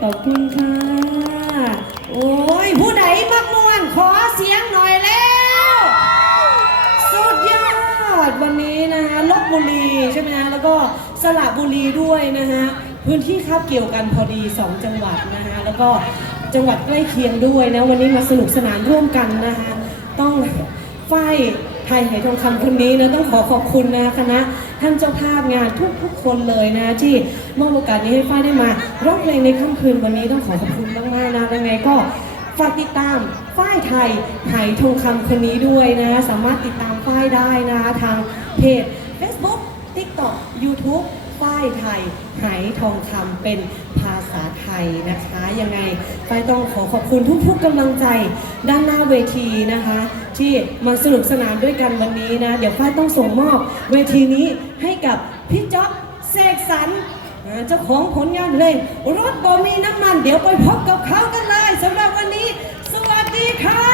ขอบคุณค่ะ โอ้ย ผู้ใดมักมวงขอเสียงหน่อยแล้ว สุดยอด วันนี้นะคะลบบุรีใช่ไหมฮะแล้วก็สระบุรีด้วยนะคะพื้นที่คาบเกี่ยวกันพอดี 2 จังหวัดนะคะแล้วก็จังหวัดใกล้เคียงด้วยนะ วันนี้มาสนุกสนานร่วมกันนะคะต้องไฟ ไทยไหทองคำคนนี้นะต้องขอขอบคุณนะคณะท่านเจ้าภาพงานทุกๆคนเลยนะ ที่มอบโอกาสนี้ให้ฝ้ายได้มาร้องเพลงในค่ำคืนวันนี้ต้องขอขอบคุณมากๆนะยังไงก็ฝากติดตามฝ้ายไทยไหทองคำคนนี้ด้วยนะ สามารถติดตามฝ้ายได้นะทางเพจ Facebook TikTok YouTube ฝ้ายไทยไหทองคำเป็นภาษาไทยนะคะ ยังไงฝ้ายต้องขอขอบคุณทุกๆกำลังใจด้านหน้าเวทีนะคะ ที่มาสนุกสนานด้วยกันวันนี้นะ เดี๋ยวฝ้ายต้องส่งมอบเวทีนี้ให้กับพี่จ๊อบเสกสรรเจ้าของผลงานเพลงรถบ่มีน้ำมัน เดี๋ยวไปพบกับเขากันเลยสำหรับวันนี้ สวัสดีค่ะ